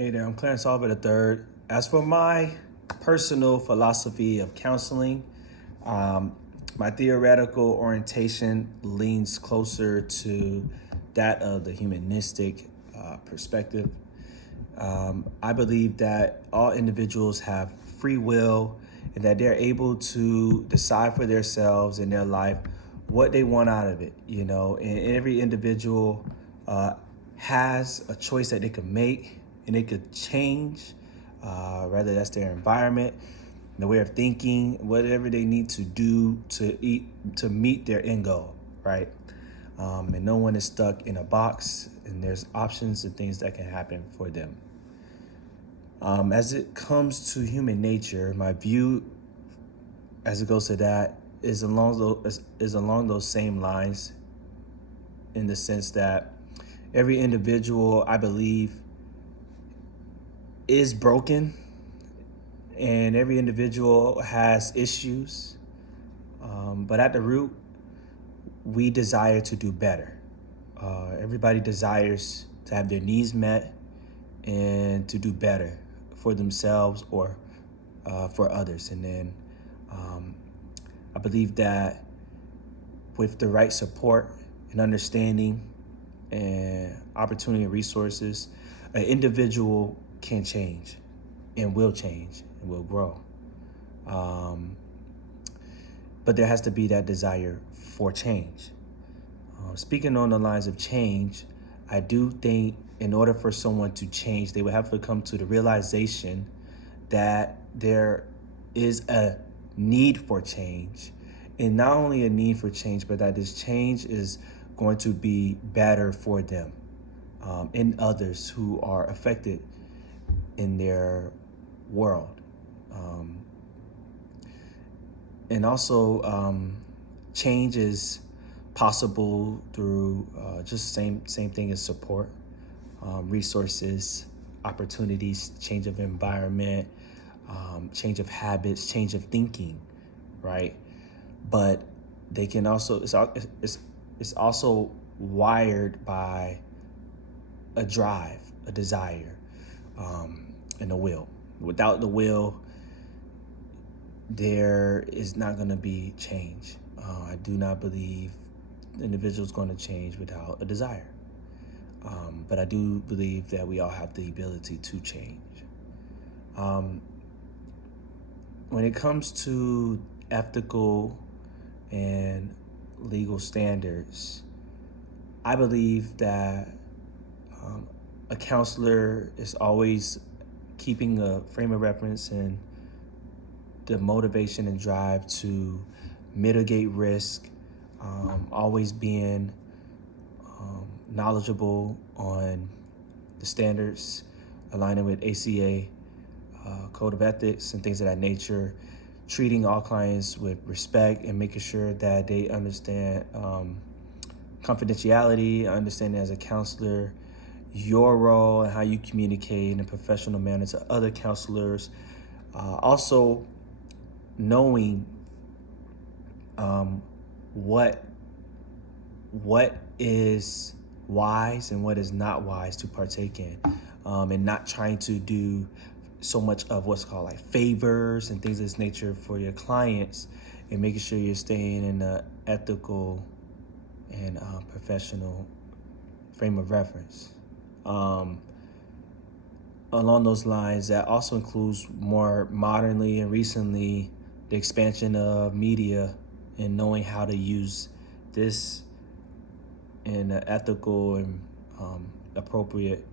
Hey there, I'm Clarence Alva III. As for my personal philosophy of counseling, um, my theoretical orientation leans closer to that of the humanistic perspective. I believe that all individuals have free will and that they're able to decide for themselves in their life what they want out of it. And every individual has a choice that they can make and they could change, whether that's their environment, the way of thinking, whatever they need to do to meet their end goal, right? And no one is stuck in a box, and there's options and things that can happen for them. As it comes to human nature, my view as it goes to that is along those same lines, in the sense that every individual, I believe, is broken, and every individual has issues. But at the root, we desire to do better. Everybody desires to have their needs met and to do better for themselves or for others. And then I believe that with the right support and understanding and opportunity and resources, an individual can change and will grow. But there has to be that desire for change. Speaking on the lines of change, I do think in order for someone to change, they would have to come to the realization that there is a need for change. And not only a need for change, but that this change is going to be better for them and others who are affected in their world. And also, change is possible through just same thing as support, resources, opportunities, change of environment, change of habits, change of thinking, right? But they can also it's also wired by a drive, a desire, and a will. Without the will, there is not going to be change. I do not believe the individual is going to change without a desire. But I do believe that we all have the ability to change. When it comes to ethical and legal standards, I believe that a counselor is always keeping a frame of reference and the motivation and drive to mitigate risk, always being knowledgeable on the standards, aligning with ACA, code of ethics and things of that nature, treating all clients with respect and making sure that they understand confidentiality, understanding as a counselor, your role and how you communicate in a professional manner to other counselors. Also knowing what is wise and what is not wise to partake in, and not trying to do so much of what's called like favors and things of this nature for your clients, and making sure you're staying in an ethical and professional frame of reference. Along those lines, that also includes more modernly and recently the expansion of media and knowing how to use this in an ethical and appropriate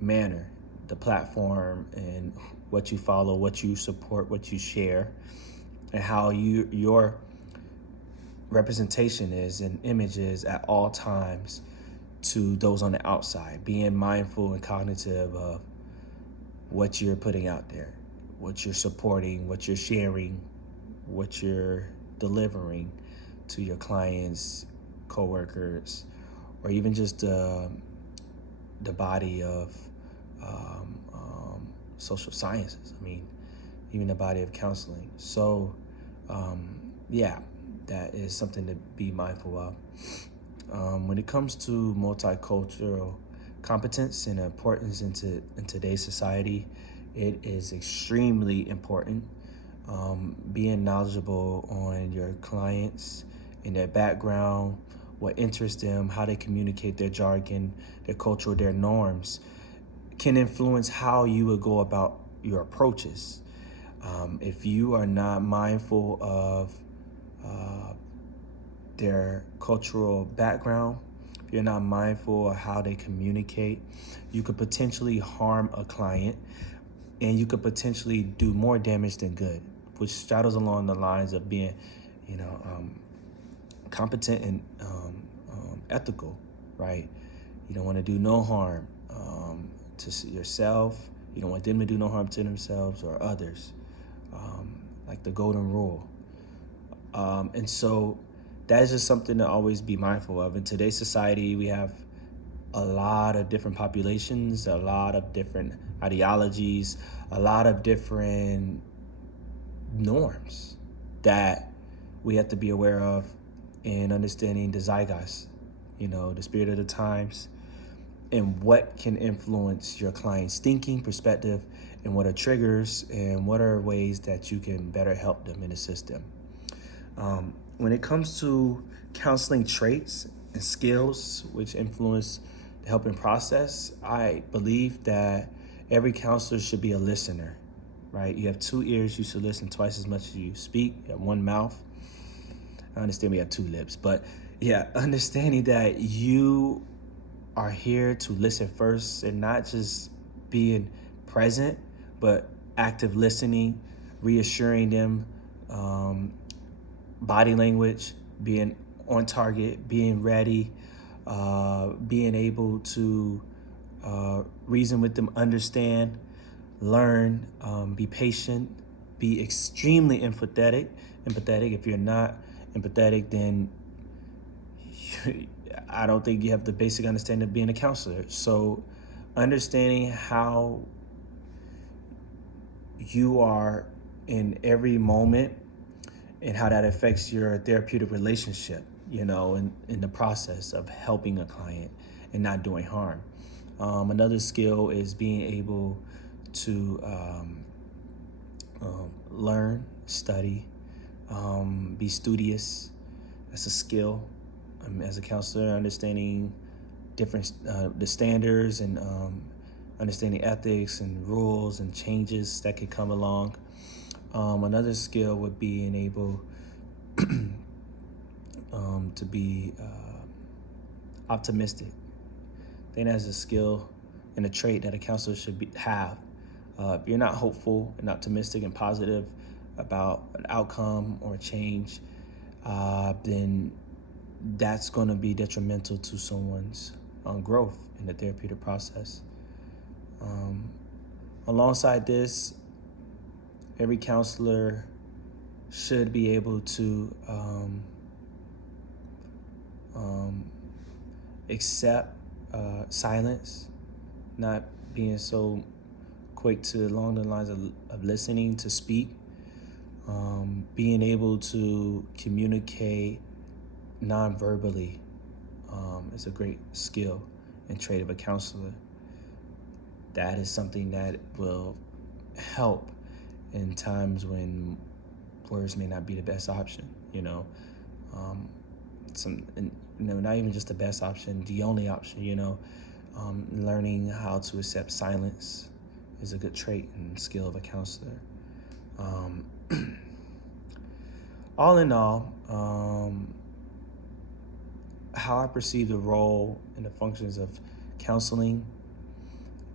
manner. The platform and what you follow, what you support, what you share, and how your representation is and image is at all times to those on the outside. Being mindful and cognitive of what you're putting out there, what you're supporting, what you're sharing, what you're delivering to your clients, coworkers, or even just the body of social sciences. I mean, even the body of counseling. So, yeah, that is something to be mindful of. When it comes to multicultural competence and importance in today's society. It is extremely important. Being knowledgeable on your clients and their background, what interests them, how they communicate their jargon, their culture, their norms, can influence how you would go about your approaches. If you are not mindful of their cultural background, if you're not mindful of how they communicate, you could potentially harm a client and you could potentially do more damage than good, which straddles along the lines of being, competent and ethical, right? You don't want to do no harm to yourself. You don't want them to do no harm to themselves or others, like the golden rule. And so that is just something to always be mindful of. In today's society, we have a lot of different populations, a lot of different ideologies, a lot of different norms that we have to be aware of in understanding the zeitgeist, the spirit of the times, and what can influence your client's thinking, perspective, and what are triggers and what are ways that you can better help them and assist them. When it comes to counseling traits and skills which influence the helping process, I believe that every counselor should be a listener, right? You have 2 ears, you should listen twice as much as you speak. You have 1 mouth. I understand we have 2 lips, but yeah, understanding that you are here to listen first and not just being present, but active listening, reassuring them, body language, being on target, being ready, being able to reason with them, understand, learn, be patient, be extremely empathetic. If you're not empathetic, then I don't think you have the basic understanding of being a counselor. So understanding how you are in every moment and how that affects your therapeutic relationship, in the process of helping a client and not doing harm. Another skill is being able to learn, study, be studious. That's a skill. As a counselor, understanding different the standards and understanding ethics and rules and changes that could come along. Another skill would be being able to be optimistic. I think that's a skill and a trait that a counselor should have. If you're not hopeful and optimistic and positive about an outcome or a change, then that's going to be detrimental to someone's growth in the therapeutic process. Alongside this, every counselor should be able to accept silence, not being so quick to along the lines of listening to speak, being able to communicate non-verbally is a great skill and trait of a counselor. That is something that will help in times when words may not be the best option, not even just the best option, the only option, learning how to accept silence is a good trait and skill of a counselor. All in all, how I perceive the role and the functions of counseling,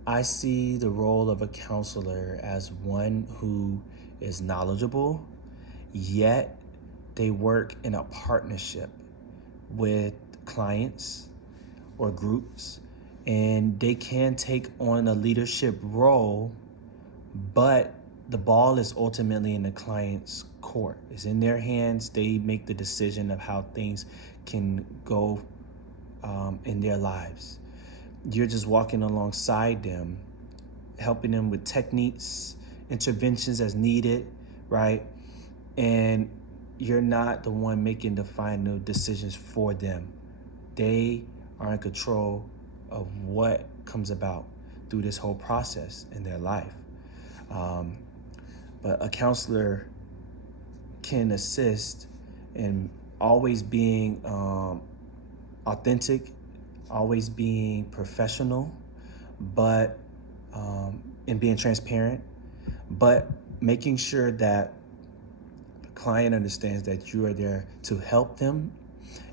I see the role of a counselor as one who is knowledgeable, yet they work in a partnership with clients or groups, and they can take on a leadership role, but the ball is ultimately in the client's court. It's in their hands. They make the decision of how things can go in their lives. You're just walking alongside them, helping them with techniques, interventions as needed, right? And you're not the one making the final decisions for them. They are in control of what comes about through this whole process in their life. But a counselor can assist in always being authentic, always being professional, but and being transparent, but making sure that the client understands that you are there to help them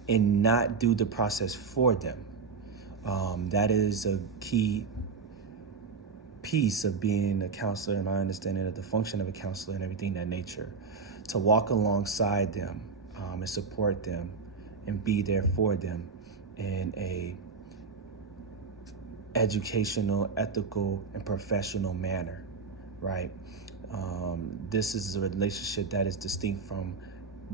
and not do the process for them. That is a key piece of being a counselor and my understanding of the function of a counselor and everything that nature, to walk alongside them and support them and be there for them in a educational, ethical, and professional manner, right? This is a relationship that is distinct from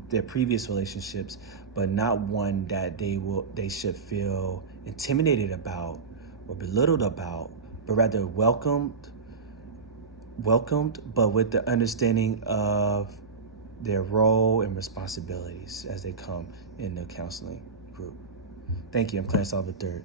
their previous relationships, but not one that they should feel intimidated about or belittled about, but rather welcomed, but with the understanding of their role and responsibilities as they come in the counseling group. Thank you. I'm Clarence Oliver III.